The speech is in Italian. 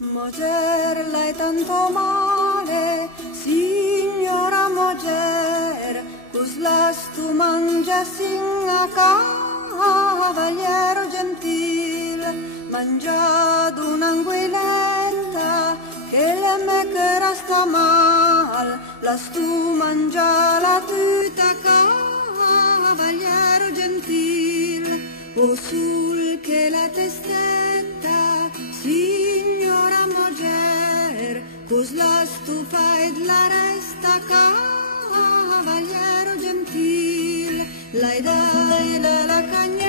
Moger, lei tanto male, signora Moger, cuslas tu mangia a cavaliero gentil, mangiato un'anguiletta che le me che sta mal, las tu mangia la tuta cavaliero gentil, o sul che la testetta, signora Moger, cuslas tu fai la resta cavaliero gentil, lei dai la cagna